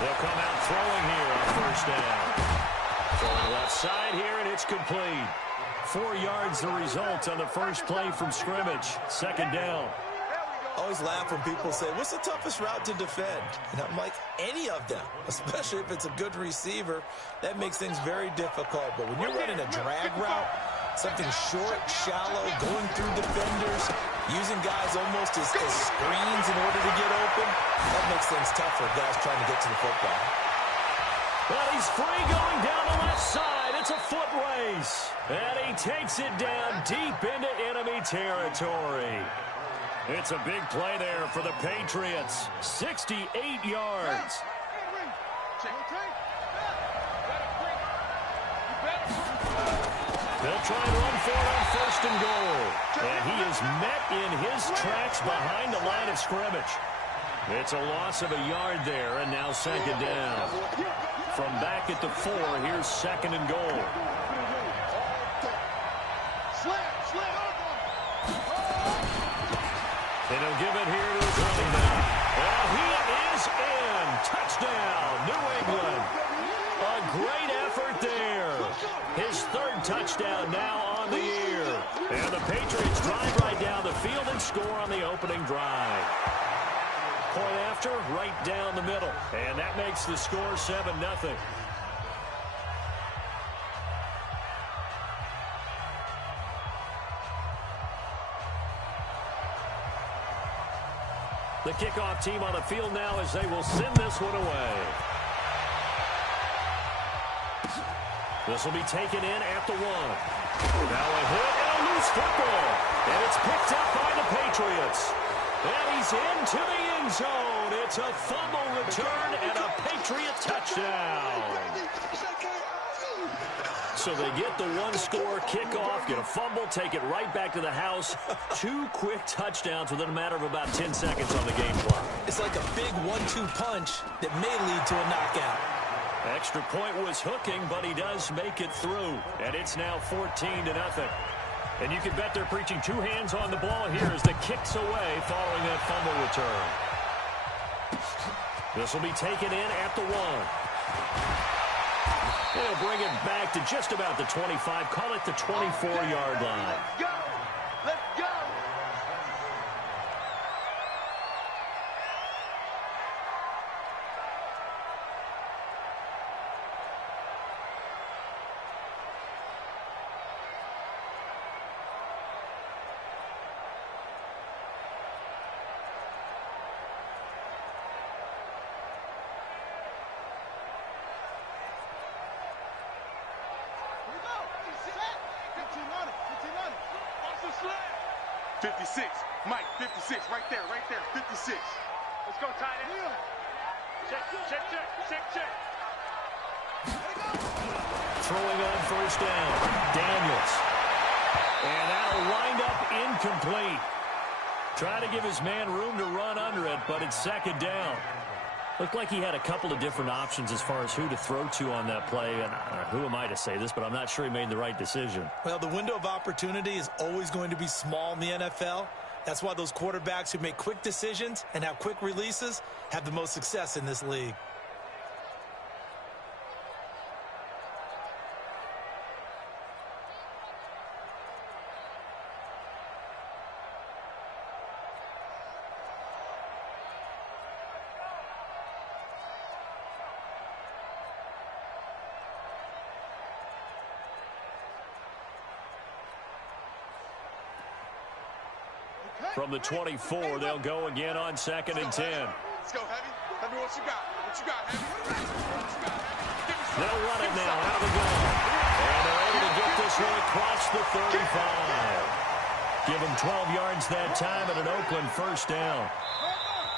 They'll come out throwing here on first down. Throwing left side here, and it's complete. 4 yards the result on the first play from scrimmage. Second down. I always laugh when people say, what's the toughest route to defend? And I'm like, any of them, especially if it's a good receiver. That makes things very difficult. But when you're running a drag route, something short, shallow, going through defenders, using guys almost as screens in order to get open, that makes things tough for guys trying to get to the football. Well, he's free going down the left side. It's a foot race. And he takes it down deep into enemy territory. It's a big play there for the Patriots. 68 yards. They'll try and run for it on first and goal. And he is met in his tracks behind the line of scrimmage. It's a loss of a yard there, and now second down. From back at the 4, here's second and goal. And he'll give it here to the running back. Well, he is in. Touchdown, New England. A great effort there. His third touchdown now on the year. And the Patriots drive right down the field and score on the opening drive. Point after, right down the middle. And that makes the score 7-0. The kickoff team on the field now as they will send this one away. This will be taken in at the 1. Now a hit and a loose football. And it's picked up by the Patriots. And he's into the end zone. It's a fumble return and a Patriot touchdown. So they get the one-score kickoff, get a fumble, take it right back to the house. 2 quick touchdowns within a matter of about 10 seconds on the game clock. It's like a big 1-2 punch that may lead to a knockout. Extra point was hooking, but he does make it through. And it's now 14-0. And you can bet they're preaching 2 hands on the ball here as the kick's away following that fumble return. This will be taken in at the 1. They'll bring it back to just about the 25. Call it the 24-yard line. Let's go! Let's go! Mike, 56, right there, 56. Let's go, tight end. Check. Throwing on first down, Daniels. And that'll wind up incomplete. Trying to give his man room to run under it, but it's second down. Looked like he had a couple of different options as far as who to throw to on that play. And who am I to say this, but I'm not sure he made the right decision. Well, the window of opportunity is always going to be small in the NFL. That's why those quarterbacks who make quick decisions and have quick releases have the most success in this league. From the 24, they'll go again on second and 10. Let's go, Heavy. Heavy, what you got? What you got, Heavy? What you got, Heavy? They'll run it now out of the gun. And they're able to get this one across the 35. Give them 12 yards that time and an Oakland first down.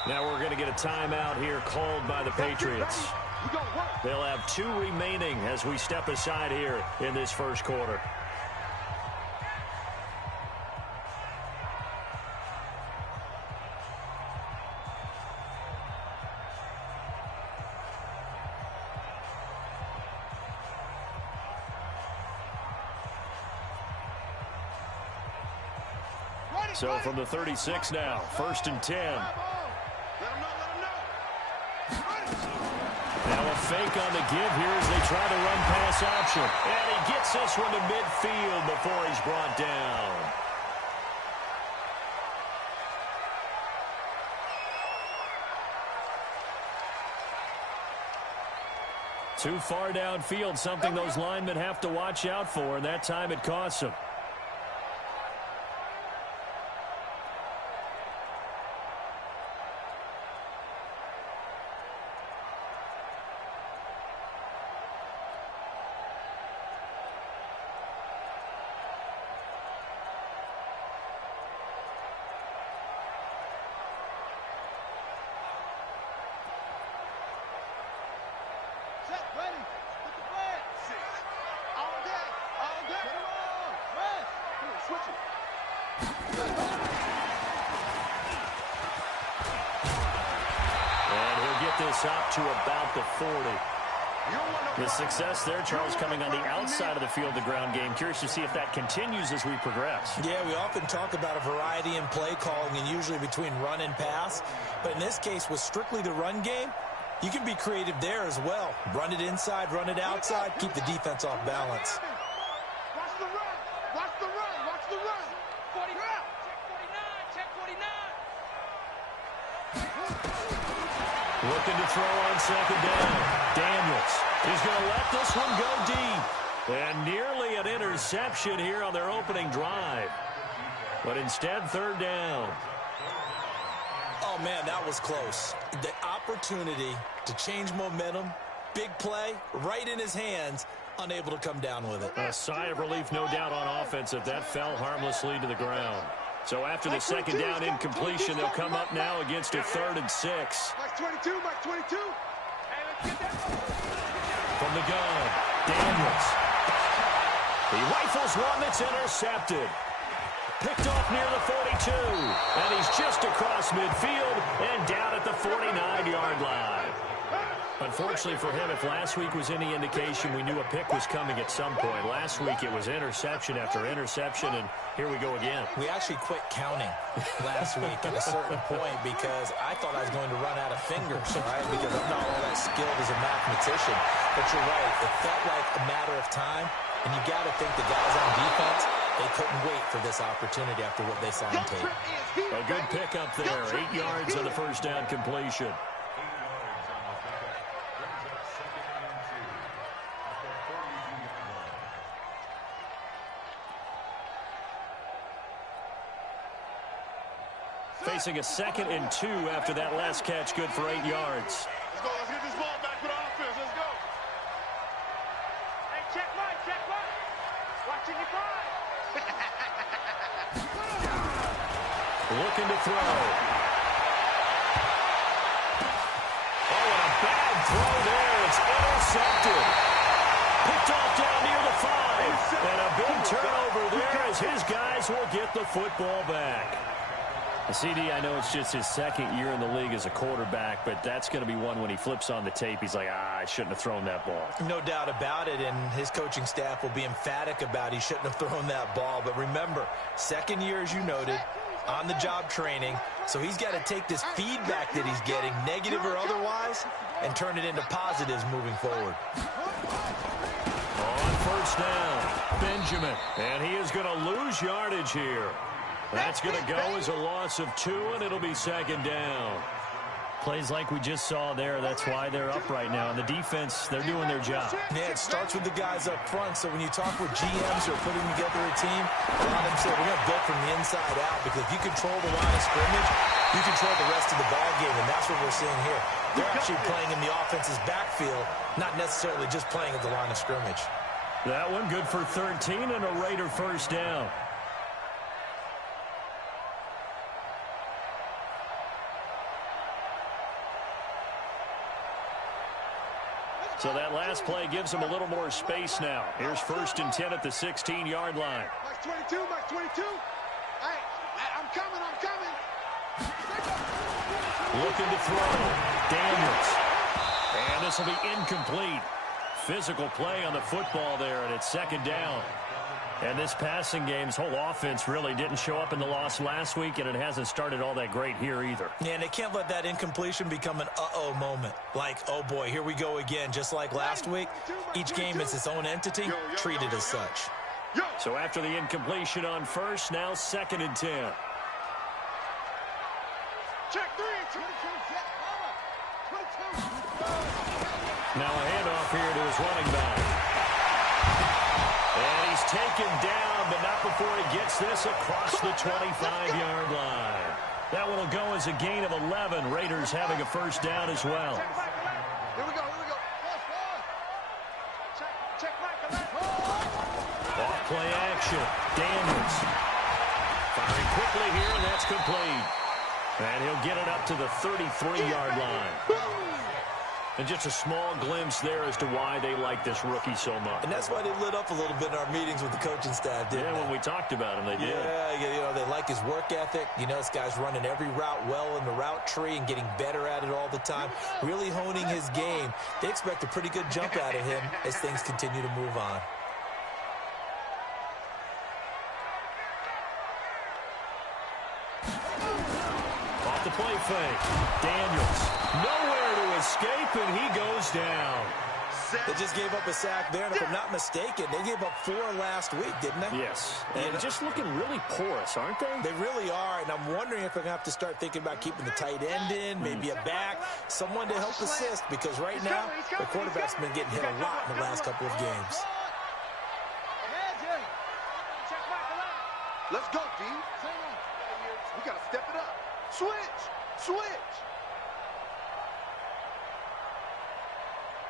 Now we're going to get a timeout here called by the Patriots. They'll have 2 remaining as we step aside here in this first quarter. So from the 36 now, 1st and 10. Let him know, let him know. Now a fake on the give here as they try the run pass option. And he gets this one to midfield before he's brought down. Too far downfield, something those linemen have to watch out for, and that time it costs them. This up to about the 40. The success there, Charles, coming on the outside of the field, the ground game. Curious to see if that continues as we progress. Yeah, we often talk about a variety in play calling and usually between run and pass. But in this case, with strictly the run game, you can be creative there as well. Run it inside, run it outside, keep the defense off balance. Watch the run. Watch the run. Watch the run. 49. Check 49. Check 49. Looking to throw on 2nd down. Daniels. He's going to let this one go deep. And nearly an interception here on their opening drive. But instead, 3rd down. Oh, man, that was close. The opportunity to change momentum, big play, right in his hands, unable to come down with it. A sigh of relief, no doubt, on offense if that fell harmlessly to the ground. So after the 2nd down incompletion, they'll come up now against a 3rd and 6. Mike 22, Mike 22. Hey, let's get that. From the gun, Daniels. He rifles one that's intercepted. Picked off near the 42. And he's just across midfield and down at the 49-yard line. Unfortunately for him, if last week was any indication, we knew a pick was coming at some point. Last week it was interception after interception, and here we go again. We actually quit counting last week at a certain point because I thought I was going to run out of fingers, right? Because I'm not all that skilled as a mathematician. But you're right. It felt like a matter of time, and you got to think the guys on defense, they couldn't wait for this opportunity after what they saw on tape. A good pickup there. 8 yards on the 1st down completion. Facing a 2nd and 2 after that last catch, good for 8 yards. Let's go. Let's get this ball back with our offense. Let's go. Hey, check Mike. Watching you fly. Looking to throw. Oh, and a bad throw there. It's intercepted. Picked off down near the 5. And a big turnover there as his guys will get the football back. CD, I know it's just his 2nd year in the league as a quarterback, but that's going to be one when he flips on the tape. He's like, I shouldn't have thrown that ball. No doubt about it, and his coaching staff will be emphatic about he shouldn't have thrown that ball. But remember, 2nd year, as you noted, on-the-job training, so he's got to take this feedback that he's getting, negative or otherwise, and turn it into positives moving forward. On 1st down, Benjamin, and he is going to lose yardage here. That's going to go as a loss of 2, and it'll be 2nd down. Plays like we just saw there. That's why they're up right now. And the defense, they're doing their job. Yeah, it starts with the guys up front. So when you talk with GMs who are putting together a team, a lot of them say, we're going to build from the inside out. Because if you control the line of scrimmage, you control the rest of the ball game. And that's what we're seeing here. They're actually playing in the offense's backfield, not necessarily just playing at the line of scrimmage. That one good for 13 and a Raider 1st down. So that last play gives him a little more space now. Here's 1st and 10 at the 16-yard line. Mike 22, Mike 22. Hey, I'm coming. Looking to throw. Daniels. And this will be incomplete. Physical play on the football there, and it's 2nd down. And this passing game's whole offense really didn't show up in the loss last week, and it hasn't started all that great here either. Yeah, and they can't let that incompletion become an uh-oh moment. Like, oh boy, here we go again. Just like last week, each game is its own entity, treated as such. So after the incompletion on first, now 2nd and 10. Check 3. Now a handoff here to his running back. And he's taken down, but not before he gets this across the 25-yard line. That one will go as a gain of 11. Raiders having a first down as well. Here we go. Check Michael. Off play action. Daniels. Firing quickly here, and that's complete. And he'll get it up to the 33-yard line. And just a small glimpse there as to why they like this rookie so much. And that's why they lit up a little bit in our meetings with the coaching staff, didn't they? Yeah, when we talked about him, they did. Yeah, they like his work ethic. This guy's running every route well in the route tree and getting better at it all the time, really honing his game. They expect a pretty good jump out of him as things continue to move on. Off the play fake. Daniels. Nowhere to escape, and he goes down. They just gave up a sack there, and if I'm not mistaken, they gave up 4 last week, didn't they? Yes. And just looking really porous, aren't they? They really are, and I'm wondering if we're going to have to start thinking about keeping the tight end in, maybe a back, someone to help assist, because right now, the quarterback's been getting hit a lot in the last couple of games. Let's go, D. We got to step it up. Switch.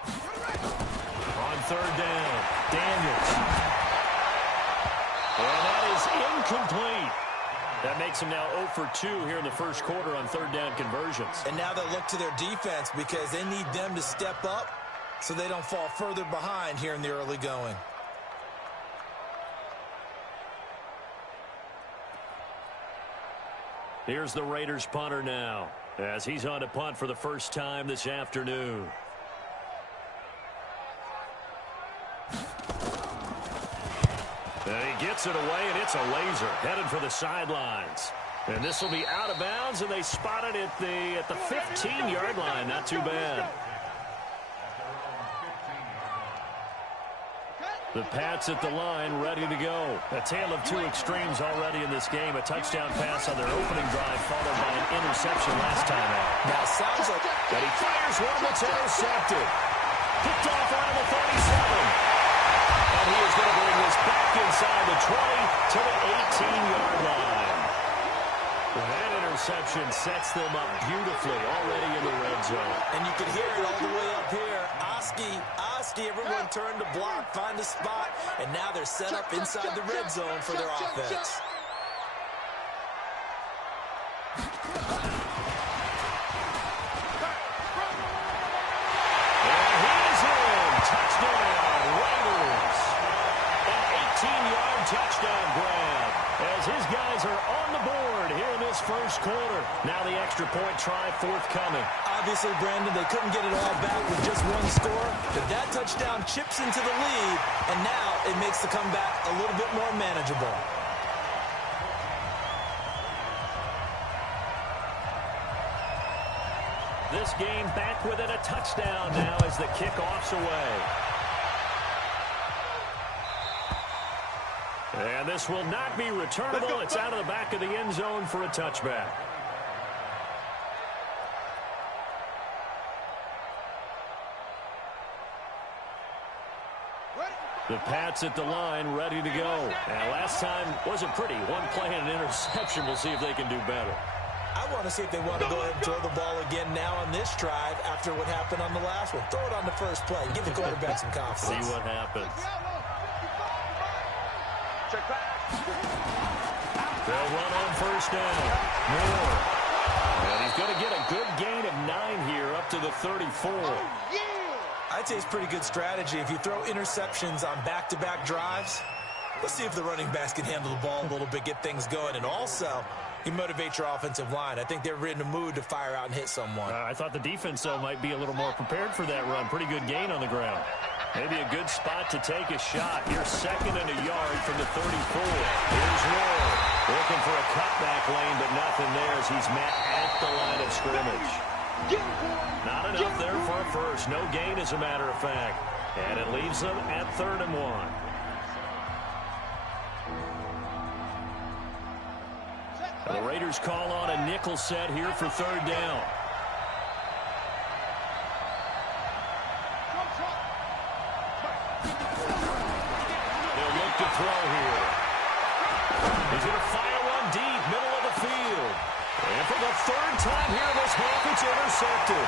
On 3rd down, Daniels. And that is incomplete. That makes him now 0 for 2 here in the first quarter on 3rd down conversions. And now they'll look to their defense because they need them to step up so they don't fall further behind here in the early going. Here's the Raiders punter now as he's on to punt for the first time this afternoon. And he gets it away, and it's a laser headed for the sidelines. And this will be out of bounds, and they spot it at the 15-yard line. Not too bad. The Pats at the line, ready to go. A tale of two extremes already in this game. A touchdown pass on their opening drive, followed by an interception last time out. Now, sounds like... And he fires one that's intercepted. Picked off around the 37. And he is going to bring this back inside the 20 to the 18-yard line. That interception sets them up beautifully already in the red zone. And you can hear it all the way up here. Oski, everyone turned to block, find a spot, and now they're set up inside the red zone for their offense. And he's in. Touchdown, Raiders. An 18-yard touchdown grab as his guys are on the board here in this first quarter. Now the extra point try forthcoming. Obviously, Brandon, they couldn't get it all back with just one score, but that touchdown chips into the lead, and now it makes the comeback a little bit more manageable. This game back within a touchdown now as the kickoff's away. And this will not be returnable. It's out of the back of the end zone for a touchback. The Pats at the line, ready to go. And last time wasn't pretty. One play and an interception. We'll see if they can do better. I want to see if they want to go ahead and throw the ball again now on this drive after what happened on the last one. Throw it on the first play. Give the quarterback some confidence. See what happens. Check back. They'll run on first down. Moore. And he's going to get a good gain of 9 here up to the 34. I'd say it's pretty good strategy. If you throw interceptions on back-to-back drives, let's see if the running backs can handle the ball a little bit, get things going. And also, You motivate your offensive line. I think they're in the mood to fire out and hit someone. I thought the defense, though, might be a little more prepared for that run. Pretty good gain on the ground. Maybe a good spot to take a shot. Here's 2nd and a yard from the 34. Here's Ward looking for a cutback lane, but nothing there as he's met at the line of scrimmage. Not enough there for a first. No gain, as a matter of fact. And it leaves them at 3rd and 1. The Raiders call on a nickel set here for 3rd down. They'll look to throw here. He's going to fire one deep, middle of the field. And for the 3rd time here in this half, it's intercepted.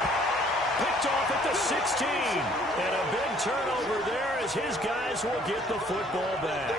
Picked off at the 16. And a big turnover there as his guys will get the football back.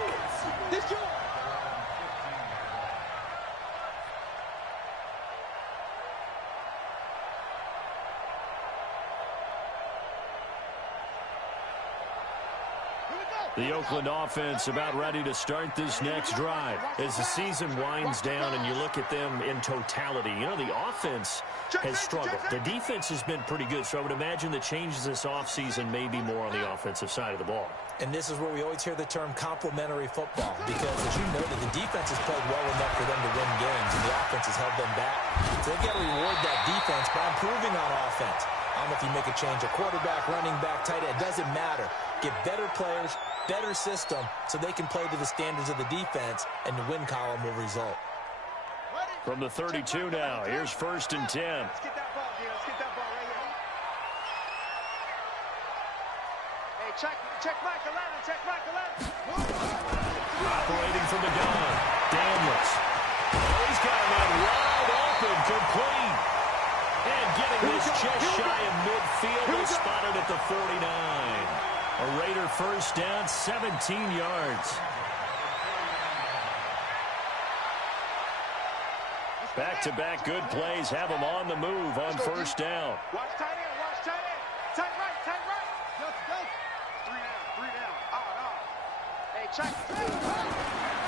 The Oakland offense about ready to start this next drive. As the season winds down and you look at them in totality, you know, the offense has struggled. The defense has been pretty good, so I would imagine the changes this offseason may be more on the offensive side of the ball. And this is where we always hear the term complementary football, because as you noted, the defense has played well enough for them to win games, and the offense has held them back. So they've got to reward that defense by improving on offense. I don't know if you make a change, a quarterback, running back, tight end, it doesn't matter. Get better players, better system, so they can play to the standards of the defense, and the win column will result. From the 32 now, here's 1st and 10. Let's get that ball, dude. Let's get that ball right here. Hey, check Michael Allen. Check Michael Allen. Operating from the gun, Daniels. Oh, he's got a man wide open, complete. And getting this just shy of midfield, is spotted at the 49. A Raider 1st down, 17 yards. Back-to-back good plays have them on the move on 1st down. Watch tight end. Watch tight end. Tight right. Tight right. Go. 3 down. Hey, check.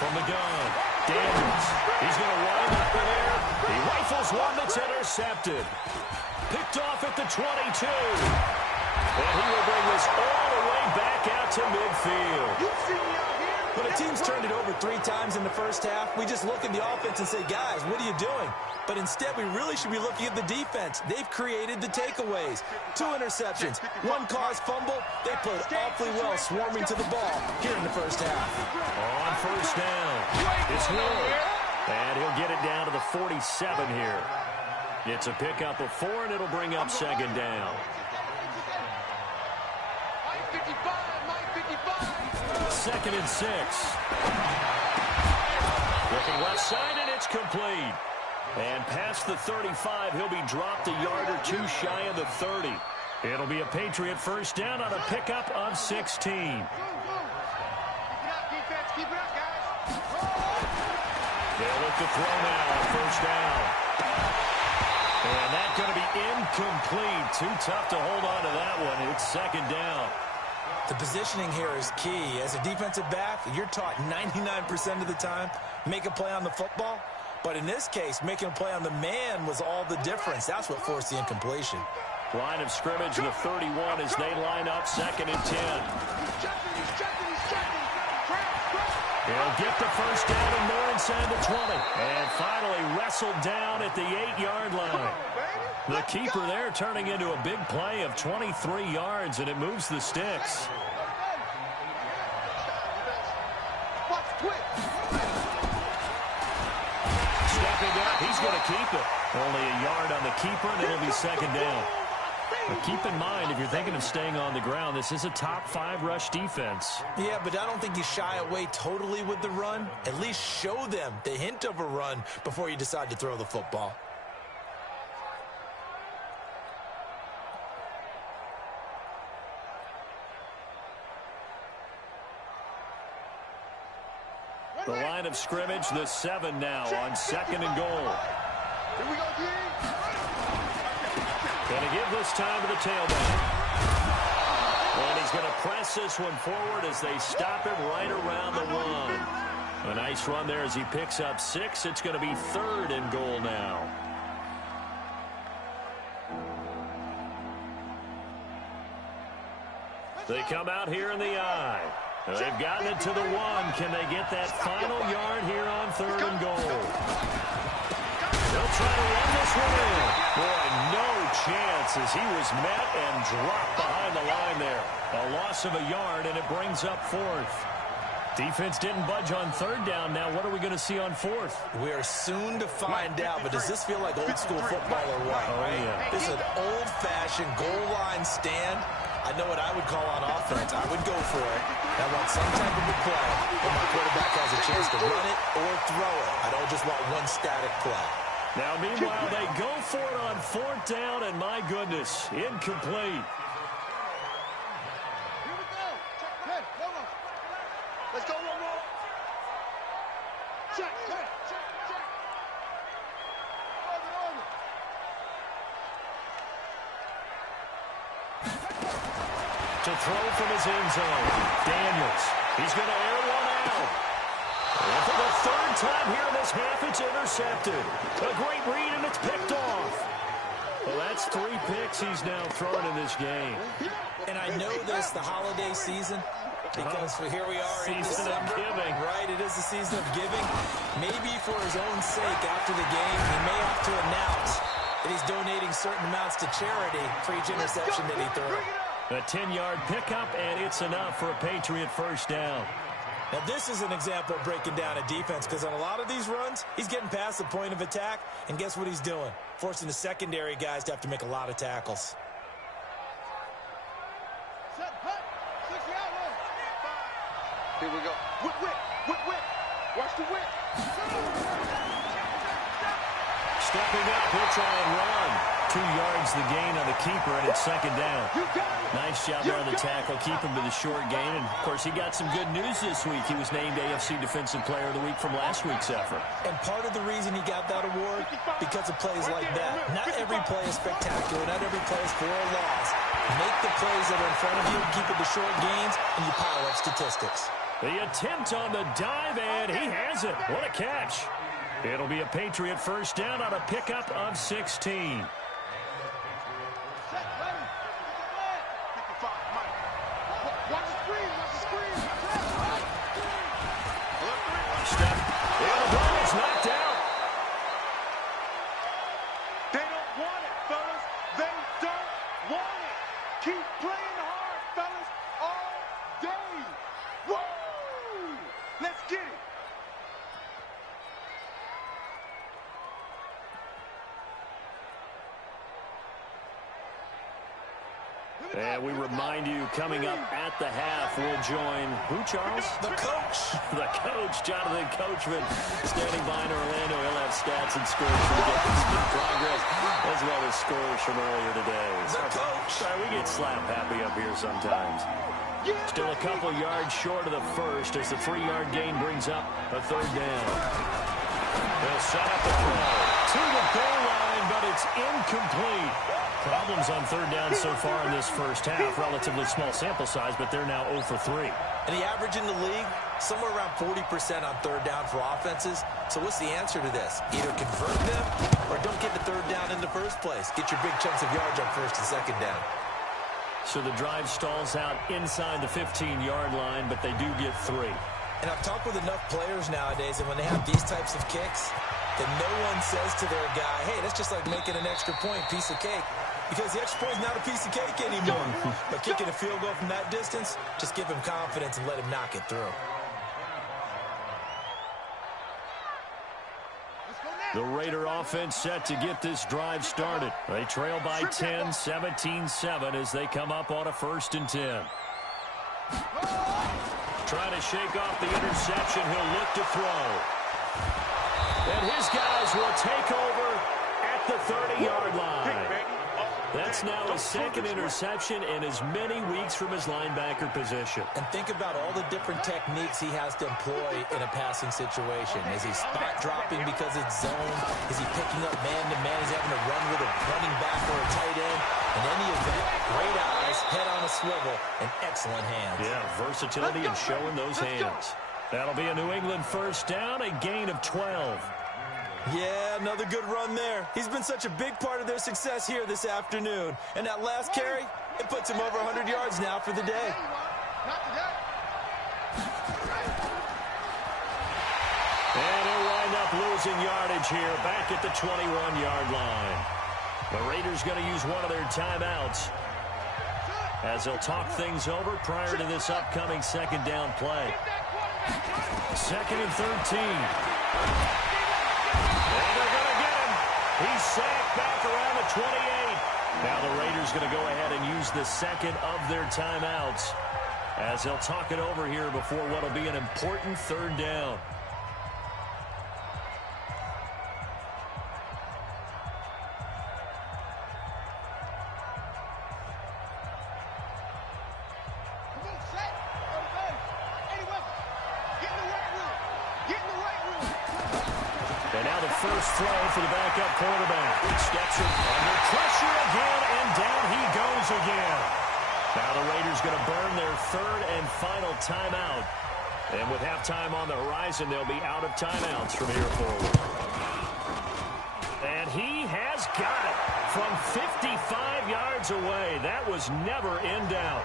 From the gun, Daniels. He's going to wind up in air. He rifles one that's intercepted. Picked off at the 22. And he will bring this all the way back out to midfield. You see me out here? When a team's turned it over 3 times in the first half, we just look at the offense and say, guys, what are you doing? But instead, we really should be looking at the defense. They've created the takeaways. 2 interceptions, 1 caused fumble. They played awfully well swarming to the ball here in the first half. On 1st down, it's Ward. And he'll get it down to the 47 here. It's a pickup of 4, and it'll bring up 2nd down. 2nd and 6. Looking left side, and it's complete. And past the 35, he'll be dropped a yard or 2 shy of the 30. It'll be a Patriot 1st down on a pickup of 16. Keep it up, defense. Keep it up, guys. They'll look to throw now on 1st down. And that's going to be incomplete. Too tough to hold on to that one. It's 2nd down. The positioning here is key. As a defensive back, you're taught 99% of the time, make a play on the football. But in this case, making a play on the man was all the difference. That's what forced the incompletion. Line of scrimmage, the 31 as they line up 2nd and 10. He'll get the 1st down and more inside the 20. And finally wrestled down at the 8-yard line. The keeper there turning into a big play of 23 yards, and it moves the sticks. Stepping up, he's going to keep it. Only a yard on the keeper, and it'll be 2nd down. But keep in mind, if you're thinking of staying on the ground, this is a top 5 rush defense. Yeah, but I don't think you shy away totally with the run. At least show them the hint of a run before you decide to throw the football. The line of scrimmage, the 7 now on 2nd and goal. Here we go, D. Going to give this time to the tailback. And he's going to press this one forward as they stop him right around the 1. A nice run there as he picks up 6. It's going to be 3rd and goal now. They come out here in the I. They've gotten it to the 1. Can they get that final yard here on 3rd and goal? They'll try to run this one in. Boy, no chance as he was met and dropped behind the line there. A loss of a yard, and it brings up 4th. Defense didn't budge on 3rd down. Now what are we going to see on 4th? We are soon to find out, but does this feel like old school football or what? Oh, yeah. This is an old-fashioned goal line stand. I know what I would call on offense. I would go for it. I want some type of a play where my quarterback has a chance to run it or throw it. I don't just want one static play. Now, meanwhile, they go for it on 4th down, and my goodness, incomplete. Here we go. Check. Good. Let's go, roll. Check. Over. To throw from his end zone. Daniels. He's going to air one out. And for the 3rd time here in this half, it's intercepted. A great read, and it's picked off. Well, that's 3 picks he's now thrown in this game. And I know this, the holiday season, because here we are in Season of December. giving. Right, it is the season of giving. Maybe for his own sake after the game, he may have to announce that he's donating certain amounts to charity for each interception that he threw. A 10-yard pickup, and it's enough for a Patriot 1st down. Now, this is an example of breaking down a defense, because on a lot of these runs, he's getting past the point of attack, and guess what he's doing? Forcing the secondary guys to have to make a lot of tackles. Set, hut. 60 out, roll. Here we go. Whip. Watch the whip. Stepping up, he'll try and run. 2 yards the gain on the keeper, and it's 2nd down. Nice job there on the tackle. Keep him to the short gain. And, of course, he got some good news this week. He was named AFC Defensive Player of the Week from last week's effort. And part of the reason he got that award, because of plays like that. Not every play is spectacular. Not every play is for a loss. Make the plays that are in front of you, keep it to short gains, and you pile up statistics. The attempt on the dive, and he has it. What a catch. It'll be a Patriot 1st down on a pickup of 16. Knocked out. They don't want it, fellas. They don't want it. Keep playing hard, fellas, all day. Woo! Let's get it. And we remind you, coming up at the half, we'll join who, Charles? The coach. The coach, Jonathan Coachman, standing by in Orlando. He'll have stats and scores from the progress, as well as scores from earlier today. The coach. Sorry, we get slap happy up here sometimes. Still a couple yards short of the 1st as the 3-yard gain brings up a 3rd down. They'll set up the throw to the goal line, but it's incomplete. Problems on 3rd down so far in this 1st half. Relatively small sample size, but they're now 0 for 3. And the average in the league, somewhere around 40% on 3rd down for offenses. So what's the answer to this? Either convert them or don't get the 3rd down in the first place. Get your big chunks of yards on 1st and 2nd down. So the drive stalls out inside the 15-yard line, but they do get 3. And I've talked with enough players nowadays, and when they have these types of kicks, that no one says to their guy, hey, that's just like making an extra point, piece of cake. Because the extra point is not a piece of cake anymore. But kicking a field goal from that distance, just give him confidence and let him knock it through. The Raider offense set to get this drive started. They trail by 10, 17-7 as they come up on a 1st and 10. Trying to shake off the interception. He'll look to throw. And his guys will take over at the 30-yard line. That's now his 2nd interception in as many weeks from his linebacker position. And think about all the different techniques he has to employ in a passing situation. Is he spot dropping because it's zone? Is he picking up man-to-man? Is he having to run with a running back or a tight end? In any event, great eyes, head on a swivel, and excellent hands. Yeah, versatility and showing those hands. That'll be a New England first down, a gain of 12. Yeah, another good run there. He's been such a big part of their success here this afternoon. And that last carry, it puts him over 100 yards now for the day. And he'll wind up losing yardage here back at the 21-yard line. The Raiders going to use one of their timeouts as they'll talk things over prior to this upcoming second down play. 2nd and 13. And they're going to get him. He's sacked back around the 28. Now the Raiders going to go ahead and use the second of their timeouts as they'll talk it over here before what will be an important third down. First throw for the backup quarterback. Steps it under pressure again, and down he goes again. Now the Raiders going to burn their third and final timeout. And with halftime on the horizon, they'll be out of timeouts from here forward. And he has got it from 55 yards away. That was never in doubt.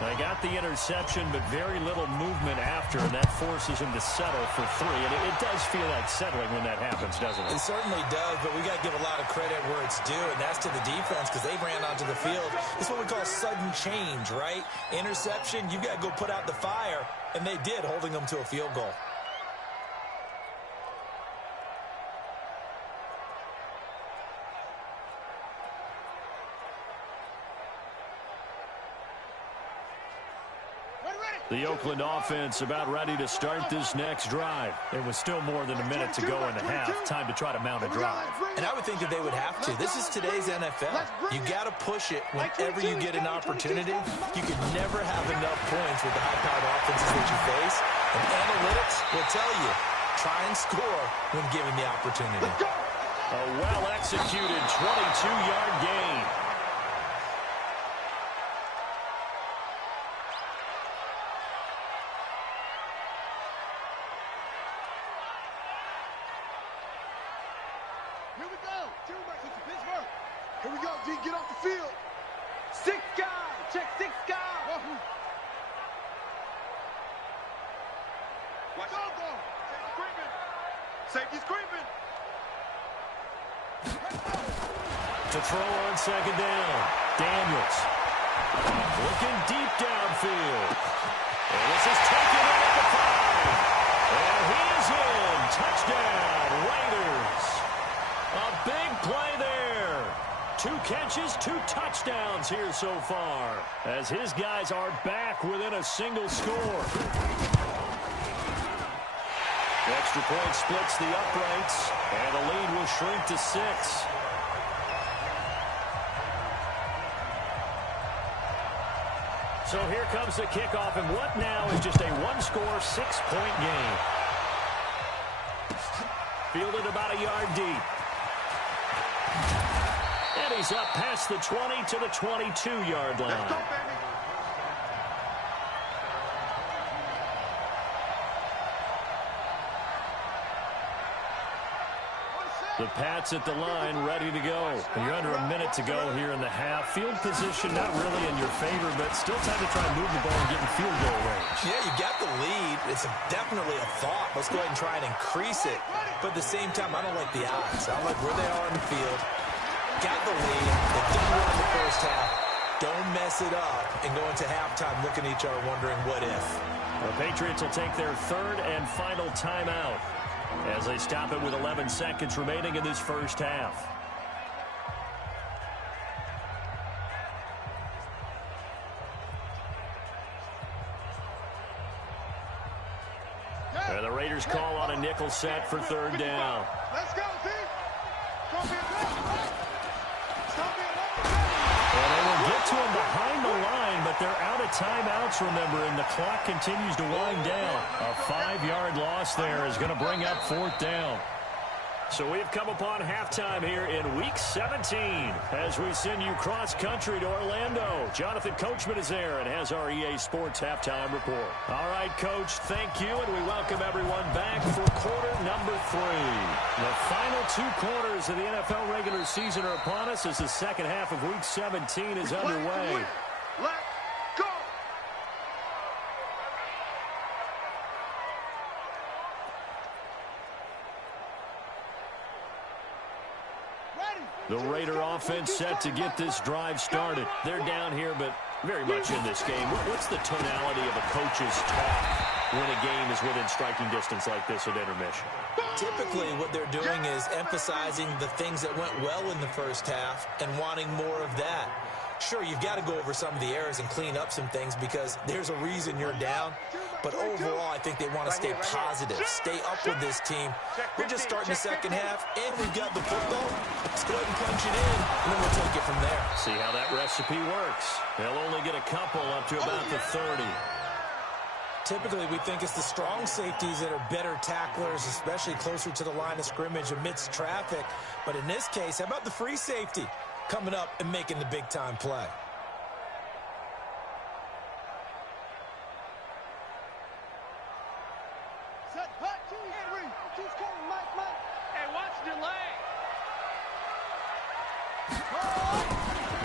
They got the interception, but very little movement after, and that forces him to settle for 3. And it does feel like settling when that happens, doesn't it? It certainly does, but we got to give a lot of credit where it's due, and that's to the defense because they ran onto the field. It's what we call sudden change, right? Interception, you got to go put out the fire, and they did, holding them to a field goal. The Oakland offense about ready to start this next drive. There was still more than a minute to go in the half. Time to try to mount a drive. And I would think that they would have to. This is today's NFL. You got to push it whenever you get an opportunity. You can never have enough points with the high-powered offenses that you face. And analytics will tell you, try and score when given the opportunity. A well-executed 22-yard gain. Here we go, D, get off the field. 6 guys, check 6 guys. Watch out, go. Safety screaming. To throw on second down, Daniels. Looking deep downfield. And this is taken in at the 5. And he is in. Touchdown, Raiders. A big play there. 2 catches, 2 touchdowns here so far, as his guys are back within a single score. The extra point splits the uprights, and the lead will shrink to 6. So here comes the kickoff, and what now is just a one-score, 6-point game. Fielded about a yard deep. And he's up past the 20 to the 22-yard line. Let's go, baby. The Pats at the line, ready to go. You're under a minute to go here in the half. Field position not really in your favor, but still time to try and move the ball and get in field goal range. Yeah, you got the lead. It's definitely a thought. Let's go ahead and try and increase it. But at the same time, I don't like the odds. I like where they are on the field. Got the lead. They did well in the first half. Don't mess it up and go into halftime looking at each other wondering what if. The Patriots will take their third and final timeout as they stop it with 11 seconds remaining in this first half. And the Raiders call on a nickel set for third down. Let's go, D. Well, they will get to him behind the line, but they're out of timeouts, remember, and the clock continues to wind down. A 5-yard loss there is going to bring up fourth down. So we've come upon halftime here in Week 17 as we send you cross-country to Orlando. Jonathan Coachman is there and has our EA Sports Halftime Report. All right, Coach, thank you, and we welcome everyone back for quarter number 3. The final 2 quarters of the NFL regular season are upon us as the second half of Week 17 is underway. Let's go! The Raider offense set to get this drive started. They're down here, but very much in this game. What's the tonality of a coach's talk when a game is within striking distance like this at intermission? Typically, what they're doing is emphasizing the things that went well in the first half and wanting more of that. Sure, you've got to go over some of the errors and clean up some things because there's a reason you're down. But overall, I think they want to stay positive, stay up with this team. We're just starting the second half, and we've got the football. Let's go ahead and punch it in, and then we'll take it from there. See how that recipe works. They'll only get a couple up to about the 30. Typically, we think it's the strong safeties that are better tacklers, especially closer to the line of scrimmage amidst traffic. But in this case, how about the free safety coming up and making the big-time play? Hey, watch delay.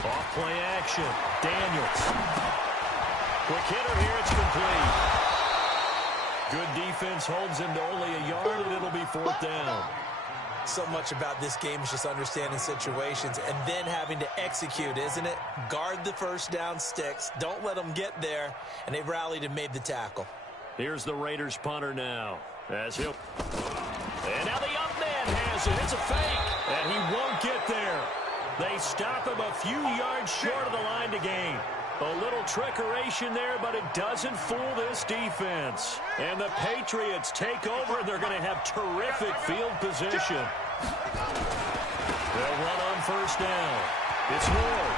Off play action. Daniels. Quick hitter here. It's complete. Good defense holds him to only a yard, and it'll be 4th down. So much about this game is just understanding situations and then having to execute, isn't it? Guard the first down sticks. Don't let them get there. And they rallied and made the tackle. Here's the Raiders punter now. As he'll... And now the young man has it. It's a fake. And he won't get there. They stop him a few yards short of the line to gain. A little trickeration there, but it doesn't fool this defense. And the Patriots take over, and they're going to have terrific field position. They'll run on first down. It's Ward.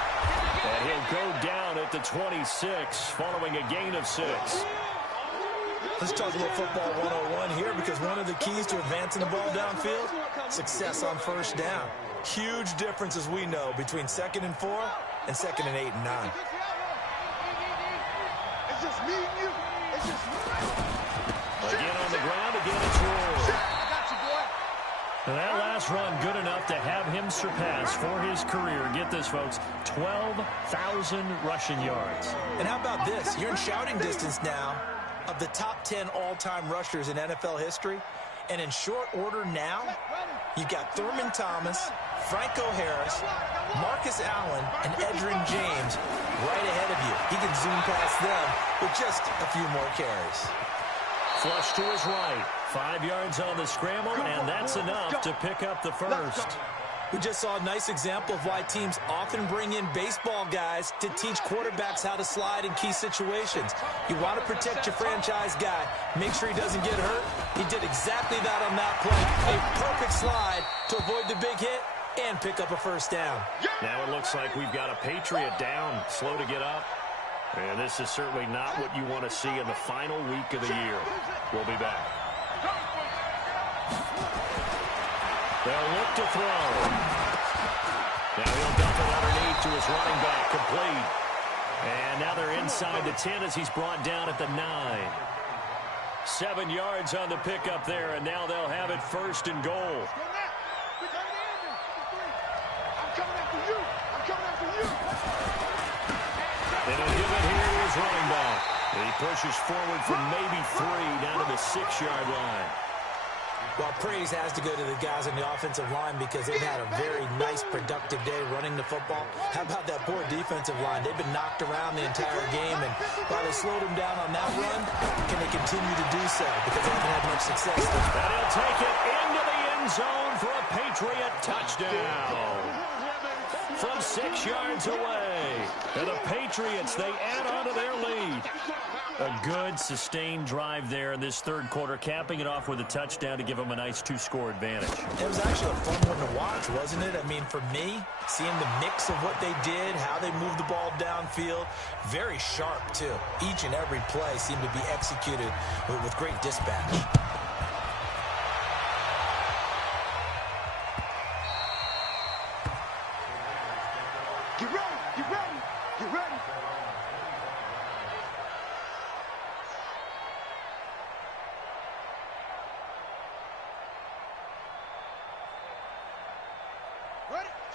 And he'll go down at the 26, following a gain of 6. Let's talk a little football 101 here, because one of the keys to advancing the ball downfield, success on first down. Huge difference, as we know, between 2nd and 4 and 2nd and 8 and 9. It's just me and you. It's just me. Again on the ground, again it's Ward. I got you, boy. And that last run good enough to have him surpass for his career. Get this, folks, 12,000 rushing yards. And how about this? You're in shouting distance now of the top 10 all-time rushers in NFL history. And in short order now, you've got Thurman Thomas, Franco Harris, Marcus Allen, and Edgerrin James right ahead of you. He can zoom past them with just a few more carries. Flush to his right. 5 yards on the scramble, and that's enough to pick up the first. We just saw a nice example of why teams often bring in baseball guys to teach quarterbacks how to slide in key situations. You want to protect your franchise guy. Make sure he doesn't get hurt. He did exactly that on that play. A perfect slide to avoid the big hit and pick up a first down. Now it looks like we've got a Patriot down, slow to get up. And this is certainly not what you want to see in the final week of the year. We'll be back. They'll look to throw. Now he'll dump it underneath to his running back, complete. And now they're inside the 10 as he's brought down at the 9. 7 yards on the pickup there, and now they'll have it 1st and goal. I'm coming after you. I'm coming after you. And he'll give it here to his running back. And he pushes forward from maybe 3 down to the 6-yard line. Well, praise has to go to the guys on the offensive line because they've had a very nice, productive day running the football. How about that poor defensive line? They've been knocked around the entire game, and while they slowed them down on that run, can they continue to do so? Because they haven't had much success. And he'll take it into the end zone for a Patriot touchdown. From 6 yards away. And the Patriots, they add on to their lead. A good, sustained drive there in this third quarter, capping it off with a touchdown to give them a nice 2-score advantage. It was actually a fun one to watch, wasn't it? I mean, for me, seeing the mix of what they did, how they moved the ball downfield, very sharp, too. Each and every play seemed to be executed with great dispatch. Get ready. Get ready. Get ready.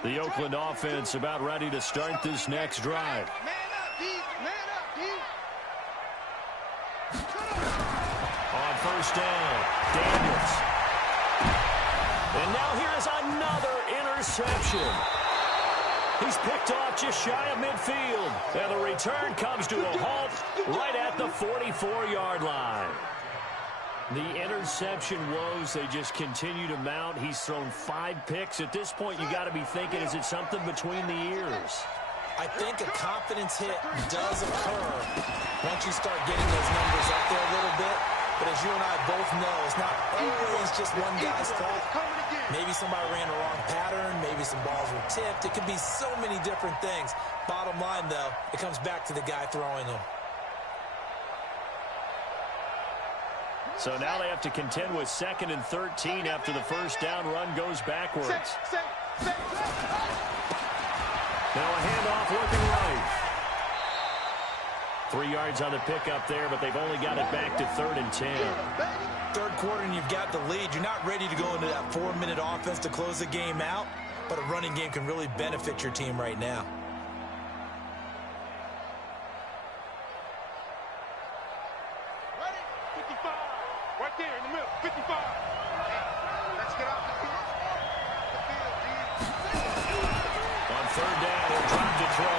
The Oakland offense about ready to start this next drive. Man up, D. Man up, D. On first down, Daniels. And now here is another interception. He's picked off just shy of midfield. And the return comes to a halt right at the 44-yard line. The interception woes, they just continue to mount. He's thrown 5 picks. At this point, you got to be thinking, is it something between the ears? I think a confidence hit does occur once you start getting those numbers up there a little bit. But as you and I both know, it's not always just one guy's fault. Maybe somebody ran a wrong pattern. Maybe some balls were tipped. It could be so many different things. Bottom line, though, it comes back to the guy throwing them. So now they have to contend with 2nd and 13 after the first down run goes backwards. Now a handoff looking right. 3 yards on the pickup there, but they've only got it back to 3rd and 10. Third quarter and you've got the lead. You're not ready to go into that 4-minute offense to close the game out, but a running game can really benefit your team right now. Ready? 55. Right there in the middle. 55. Let's get off the field. The field, D. On 3rd down, he'll drop to throw.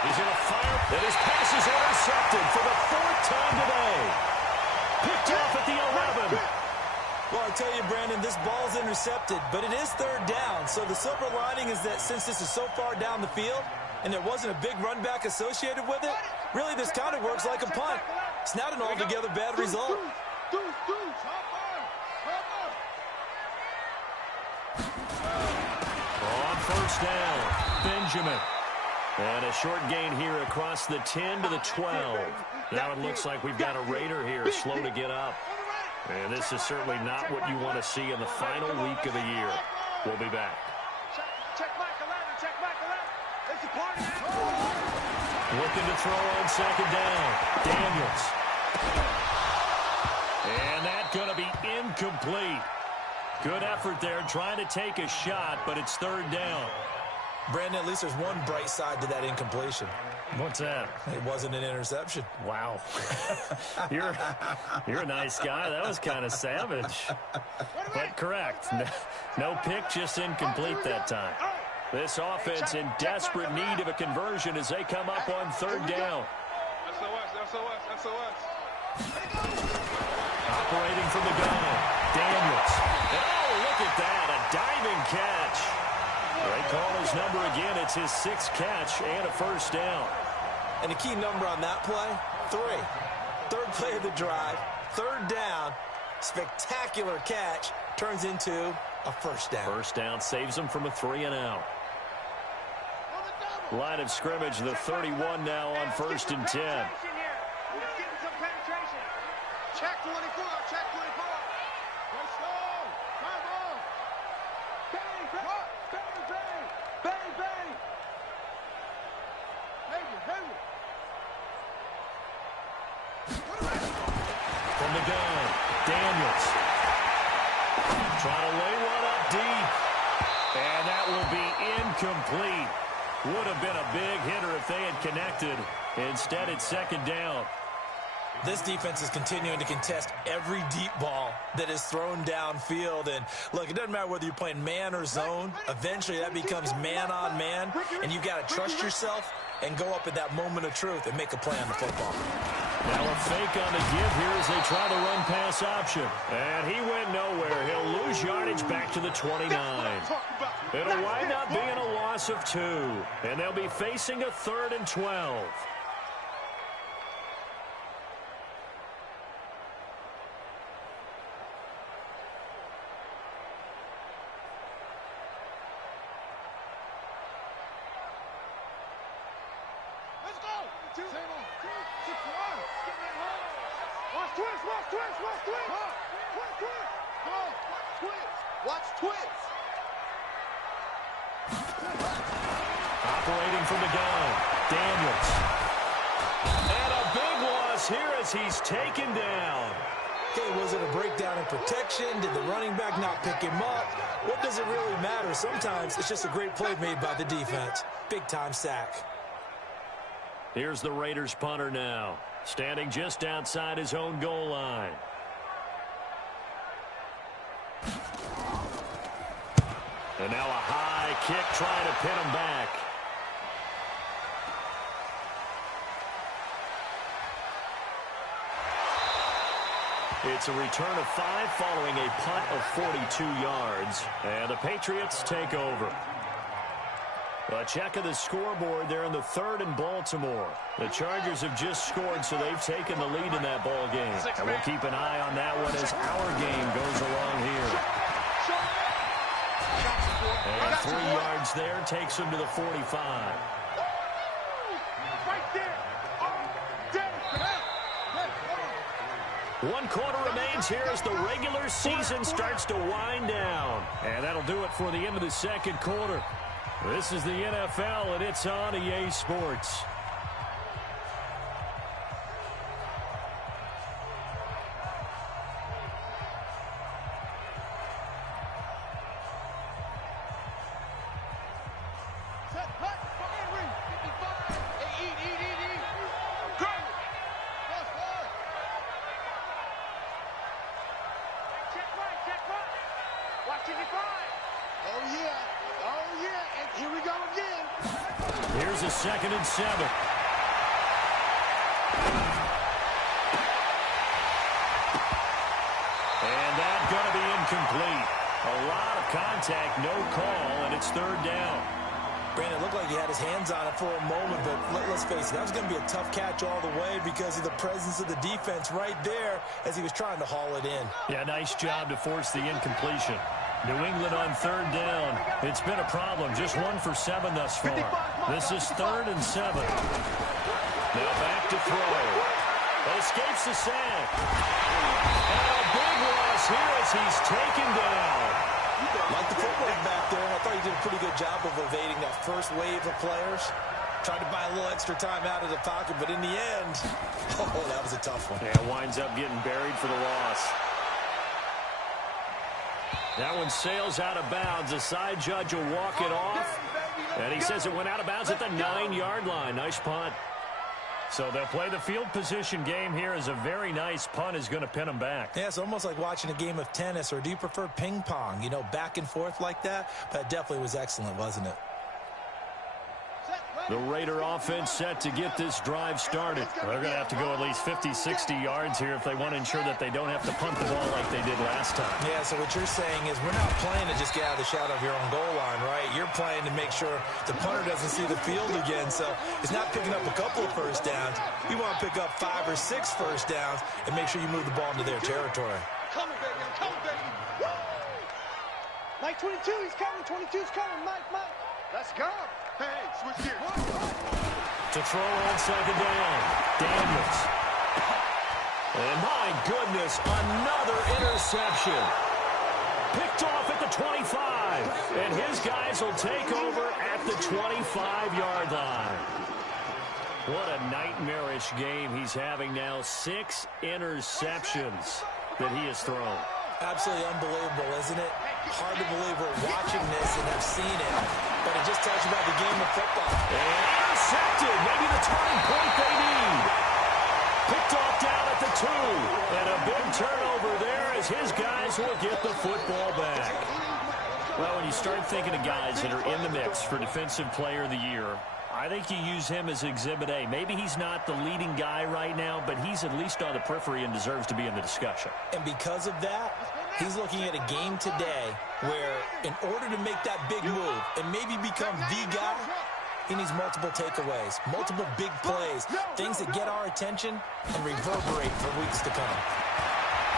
He's going to fire, and his pass is intercepted for the 4th time today. Picked off at the 11. Well, I tell you, Brandon, this ball's intercepted, but it is 3rd down. So the silver lining is that since this is so far down the field and there wasn't a big run back associated with it, really this kind of works like a punt. It's not an altogether bad result. On first down, Benjamin. And a short gain here across the 10 to the 12. Now it looks like we've got a Raider here slow to get up. And this is certainly not what you want to see in the final week of the year. We'll be back. Check Mike 11. Check Mike 11. It's a party. Looking to throw on 2nd down. Daniels. And that's going to be incomplete. Good effort there trying to take a shot, but it's 3rd down. Brandon, at least there's one bright side to that incompletion. What's that? It wasn't an interception. Wow. You're a nice guy. That was kind of savage. But correct. No pick, just incomplete that time. This offense in desperate need of a conversion as they come up on 3rd down. SOS. Operating from the gun, Daniels. And oh, look at that, a diving catch. They call his number again. It's his 6th catch and a 1st down. And the key number on that play, 3. 3rd play of the drive, 3rd down, spectacular catch, turns into a 1st down. 1st down saves him from a 3-and-out. Line of scrimmage, the 31 now on 1st and 10. Check 24. Check 24. Let's go. Come on. Bang, bang. Bang, bang. Bang, bang. Hey. From the gun, Daniels. Trying to lay one up deep. And that will be incomplete. Would have been a big hitter if they had connected. Instead, it's 2nd down. This defense is continuing to contest every deep ball that is thrown downfield. And look, it doesn't matter whether you're playing man or zone. Eventually, that becomes man on man. And you've got to trust yourself and go up at that moment of truth and make a play on the football. Now a fake on the give here as they try the run-pass option. And he went nowhere. He'll lose yardage back to the 29. It'll wind up being a loss of 2. And they'll be facing a 3rd and 12. Operating from to go. Daniels. And a big loss here as he's taken down. Okay, was it a breakdown in protection? Did the running back not pick him up? What does it really matter? Sometimes it's just a great play made by the defense. Big-time sack. Here's the Raiders punter now, standing just outside his own goal line. And now a high kick trying to pin him back. It's a return of 5 following a punt of 42 yards. And the Patriots take over. A check of the scoreboard there in the 3rd and Baltimore. The Chargers have just scored, so they've taken the lead in that ball game. And we'll keep an eye on that one as our game goes along here. And 3 yards there takes him to the 45. Right there. One quarter remains here as the regular season starts to wind down. And that'll do it for the end of the 2nd quarter. This is the NFL, and it's on EA Sports. Here's a 2nd and 7. And that's going to be incomplete. A lot of contact, no call, and it's 3rd down. Brandon, it looked like he had his hands on it for a moment, but let's face it, that was going to be a tough catch all the way because of the presence of the defense right there as he was trying to haul it in. Yeah, nice job to force the incompletion. New England on 3rd down. It's been a problem. Just 1 for 7 thus far. This is 3rd and 7. Now back to throw. Escapes the sack. And a big loss here as he's taken down. Like the footwork back there, I thought he did a pretty good job of evading that first wave of players. Tried to buy a little extra time out of the pocket, but in the end, oh, that was a tough one. Yeah, winds up getting buried for the loss. That one sails out of bounds. The side judge will walk it off. And he says it went out of bounds at the 9-yard line. Nice punt. So they'll play the field position game here as a very nice punt is going to pin them back. Yeah, it's almost like watching a game of tennis, or do you prefer ping pong? You know, back and forth like that? That definitely was excellent, wasn't it? The Raider offense set to get this drive started. They're going to have to go at least 50, 60 yards here if they want to ensure that they don't have to punt the ball like they did last time. Yeah, so what you're saying is we're not playing to just get out of the shadow of your own goal line, right? You're playing to make sure the punter doesn't see the field again. So it's not picking up a couple of first downs. You want to pick up 5 or 6 first downs and make sure you move the ball into their territory. Coming, baby. I'm coming, baby. Woo! Mike 22, he's coming. 22's coming. Mike. Let's go. Hey, switch gears. To throw on 2nd down. Daniels. And my goodness, another interception. Picked off at the 25. And his guys will take over at the 25-yard line. What a nightmarish game he's having now. 6 interceptions that he has thrown. Absolutely unbelievable, isn't it? Hard to believe we're watching this and have seen it, but it just tells you about the game of football. And intercepted. Maybe the turning point they need. Picked off down at the 2. And a big turnover there as his guys will get the football back. Well, when you start thinking of guys that are in the mix for Defensive Player of the Year, I think you use him as Exhibit A. Maybe he's not the leading guy right now, but he's at least on the periphery and deserves to be in the discussion. And because of that, he's looking at a game today where in order to make that big move and maybe become the guy, he needs multiple takeaways, multiple big plays, things that get our attention and reverberate for weeks to come.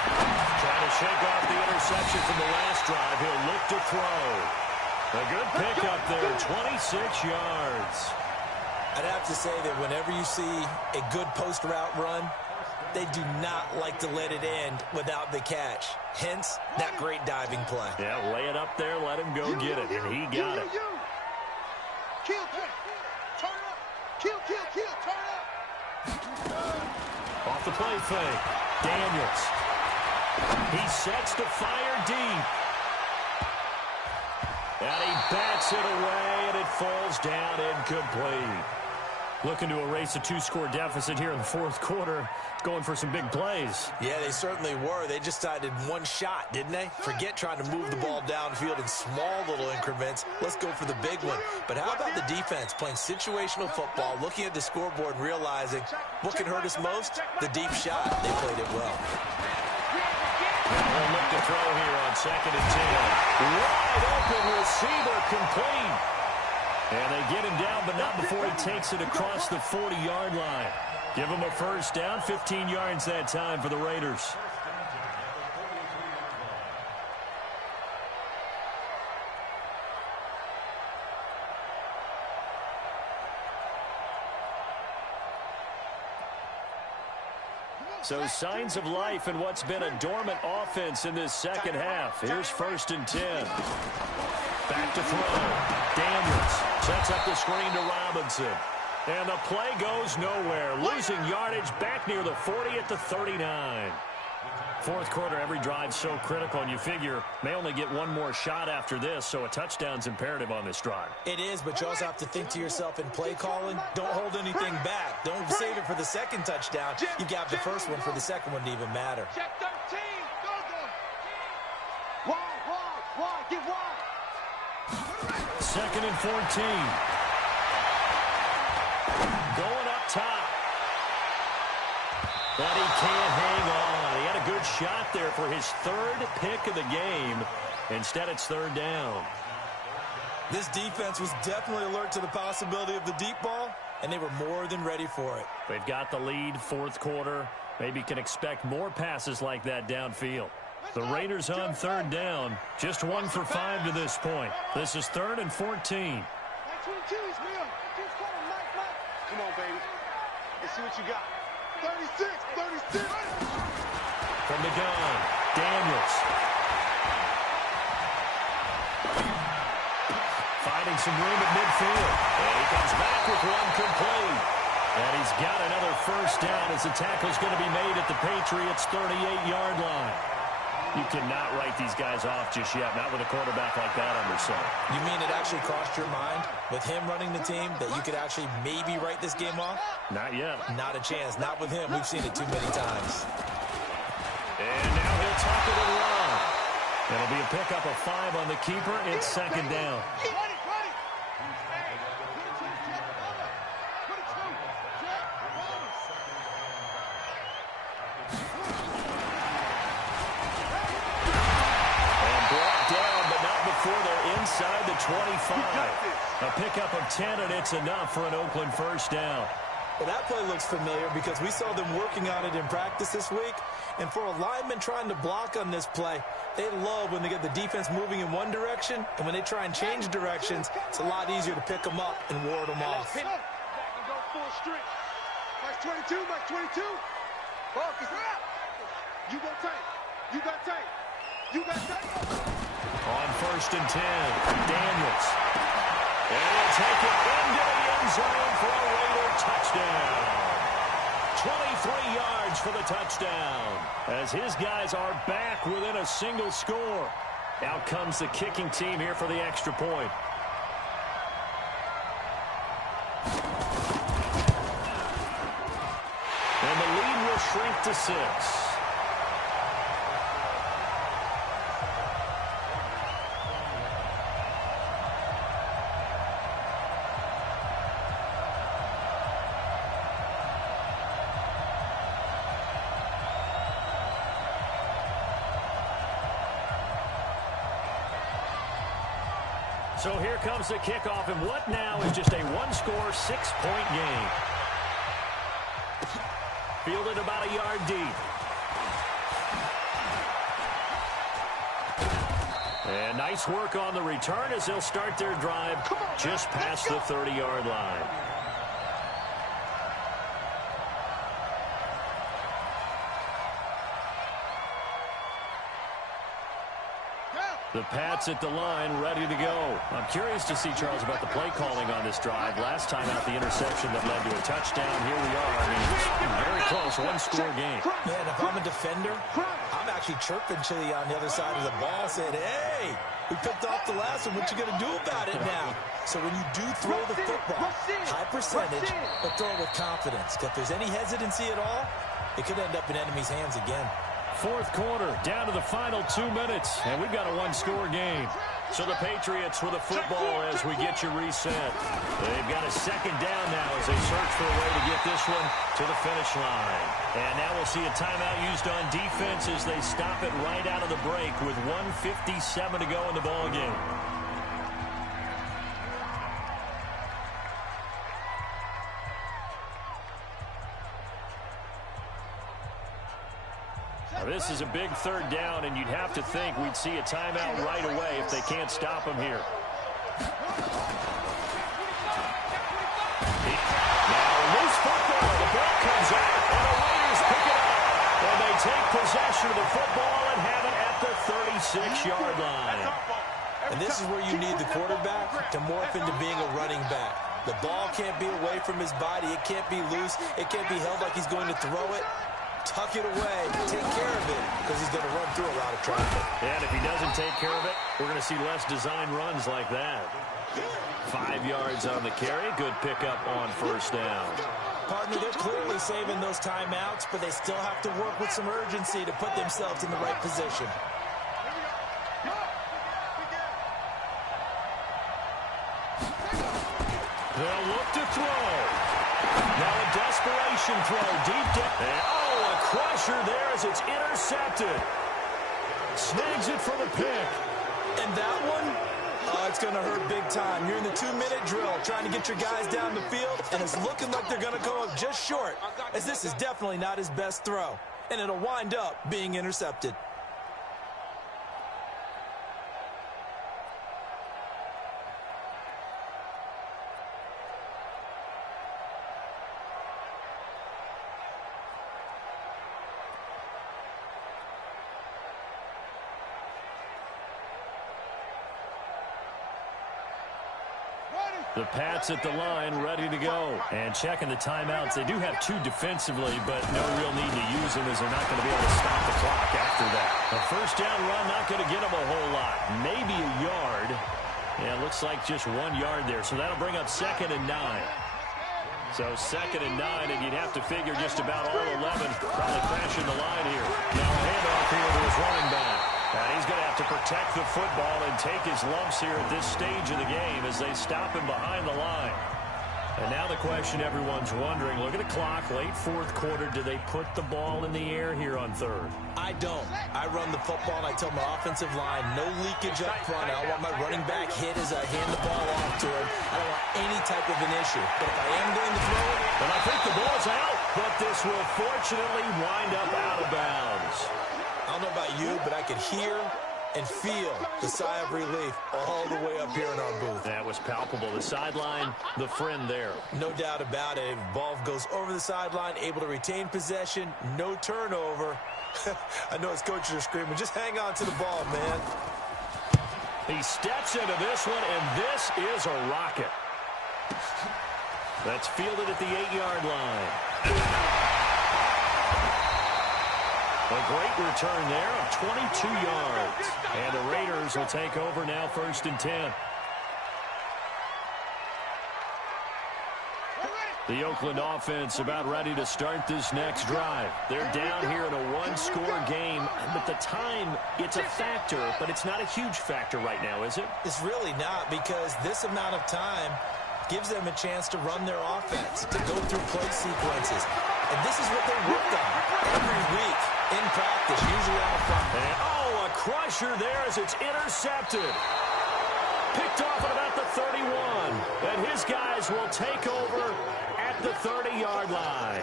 Trying to shake off the interception from the last drive. He'll look to throw. A good pickup there, 26 yards. I'd have to say that whenever you see a good post route run, they do not like to let it end without the catch. Hence, that great diving play. Yeah, lay it up there, let him go get it, and he got it. Kill, turn Kill, turn up. Off the play fake. Daniels. He sets to fire deep. And he bats it away, and it falls down incomplete. Looking to erase a 2-score deficit here in the fourth quarter, going for some big plays. Yeah, they certainly were. They just decided one shot, didn't they? Forget trying to move the ball downfield in small little increments. Let's go for the big one. But how about the defense playing situational football, looking at the scoreboard and realizing what can hurt us most? The deep shot. They played it well. They'll look to throw here on 2nd and 10. Wide open receiver complete. And they get him down, but not before he takes it across the 40-yard line. Give him a first down, 15 yards that time for the Raiders. So signs of life in what's been a dormant offense in this second half. Here's 1st and 10. Back to throw. Daniels sets up the screen to Robinson. And the play goes nowhere. Losing yardage back near the 40 at the 39. Fourth quarter, every drive so critical, and you figure may only get one more shot after this, so a touchdown's imperative on this drive. It is, but you also have to think to yourself in play calling, don't hold anything back. Don't save it for the second touchdown. You got the first one for the second one to even matter. Check 13. Go. Wide. Get wide. 2nd and 14. Going up top. But he can't hang on. He had a good shot there for his 3rd pick of the game. Instead, it's 3rd down. This defense was definitely alert to the possibility of the deep ball, and they were more than ready for it. They've got the lead, fourth quarter. Maybe can expect more passes like that downfield. The Raiders on 3rd down. Just 1 for 5 to this point. This is 3rd and 14. Come on, baby. Let's see what you got. 36. From the gun, Daniels. Finding some room at midfield. And he comes back with one complete. And he's got another first down as the tackle's going to be made at the Patriots' 38-yard line. You cannot write these guys off just yet, not with a quarterback like that under center. You mean it actually crossed your mind with him running the team that you could actually maybe write this game off? Not yet. Not a chance. Not with him. We've seen it too many times. And now he'll tuck it and run. It'll be a pickup of 5 on the keeper. It's 2nd down. Inside the 25. A pickup of 10, and it's enough for an Oakland first down. Well, that play looks familiar because we saw them working on it in practice this week. And for a lineman trying to block on this play, they love when they get the defense moving in one direction. And when they try and change directions, it's a lot easier to pick them up and ward them off. Back and go full strength. Max 22. Focus. You got tape. On 1st and 10, Daniels. And he'll take it into the end zone for a Raider touchdown. 23 yards for the touchdown. As his guys are back within a single score. Out comes the kicking team here for the extra point. And the lead will shrink to 6. So here comes the kickoff, and what now is just a one-score, 6-point game. Fielded about a yard deep. And nice work on the return as they'll start their drive just past the 30-yard line. The Pats at the line, ready to go. I'm curious to see, Charles, about the play calling on this drive. Last time out, the interception that led to a touchdown. Here we are. I mean, very close, one-score game. Man, if I'm a defender, I'm actually chirping to you on the other side of the ball, saying, hey, we picked off the last one. What you going to do about it now? So when you do throw the football, high percentage, but throw it with confidence. If there's any hesitancy at all, it could end up in enemy's hands again. Fourth quarter, down to the final 2 minutes, and we've got a one-score game. So the Patriots with a football as we get you reset. They've got a second down now as they search for a way to get this one to the finish line. And now we'll see a timeout used on defense as they stop it right out of the break with 1:57 to go in the ballgame. This is a big third down, and you'd have to think we'd see a timeout right away if they can't stop him here. Now, loose football. The ball comes out, and the Raiders pick it up. And they take possession of the football and have it at the 36-yard line. And this is where you need the quarterback to morph into being a running back. The ball can't be away from his body. It can't be loose. It can't be held like he's going to throw it. Tuck it away, take care of it, because he's going to run through a lot of traffic. And if he doesn't take care of it, we're going to see less design runs like that. 5 yards on the carry. Good pickup on first down. Partner, they're clearly saving those timeouts, but they still have to work with some urgency to put themselves in the right position. They'll look to throw. Now a desperation throw deep down. A crusher there as it's intercepted. Snags it for the pick. And that one, it's going to hurt big time. You're in the 2-minute drill trying to get your guys down the field, and it's looking like they're going to come up just short, as this is definitely not his best throw. And it'll wind up being intercepted. The Pats at the line, ready to go. And checking the timeouts. They do have 2 defensively, but no real need to use them as they're not going to be able to stop the clock after that. A first down run, not going to get them a whole lot. Maybe a yard. Yeah, it looks like just 1 yard there. So that'll bring up 2nd and 9. So 2nd and 9, and you'd have to figure just about all 11 probably crashing the line here. Now a handoff here to his running back. And he's going to have to protect the football and take his lumps here at this stage of the game as they stop him behind the line. And now the question everyone's wondering, look at the clock, late fourth quarter, do they put the ball in the air here on third? I don't. I run the football, and I tell my offensive line, no leakage up front. I don't want my running back hit as I hand the ball off to him. I don't want any type of an issue. But if I am going to throw it, and I think the ball's out, but this will fortunately wind up out of bounds. I don't know about you, but I could hear and feel the sigh of relief all the way up here in our booth. That was palpable. The sideline, the friend there. No doubt about it. Ball goes over the sideline, able to retain possession, no turnover. I know his coaches are screaming, just hang on to the ball, man. He steps into this one, and this is a rocket. That's fielded at the 8-yard line. A great return there of 22 yards. And the Raiders will take over now, 1st and 10. The Oakland offense about ready to start this next drive. They're down here in a one-score game, but the time, it's a factor, but it's not a huge factor right now, is it? It's really not, because this amount of time gives them a chance to run their offense, to go through play sequences. And this is what they worked on every week in practice, usually on the front. And, a crusher there as it's intercepted. Picked off at about the 31. And his guys will take over at the 30-yard line.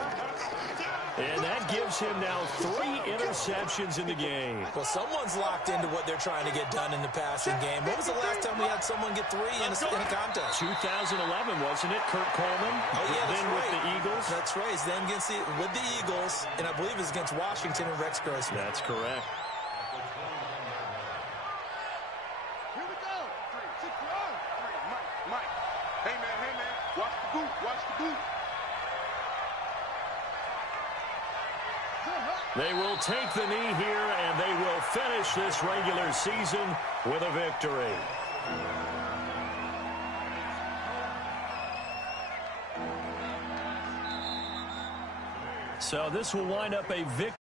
And that gives him now 3 interceptions in the game. Well, someone's locked into what they're trying to get done in the passing game. When was the last time we had someone get 3 in a contest? 2011, wasn't it? Kurt Coleman. Oh, yeah, that's then right. with the Eagles. That's right. It's then with the Eagles, and I believe it's against Washington and Rex Grossman. That's correct. Hey, man, watch the boot, watch the boot. They will take the knee here, and they will finish this regular season with a victory. So this will wind up a victory.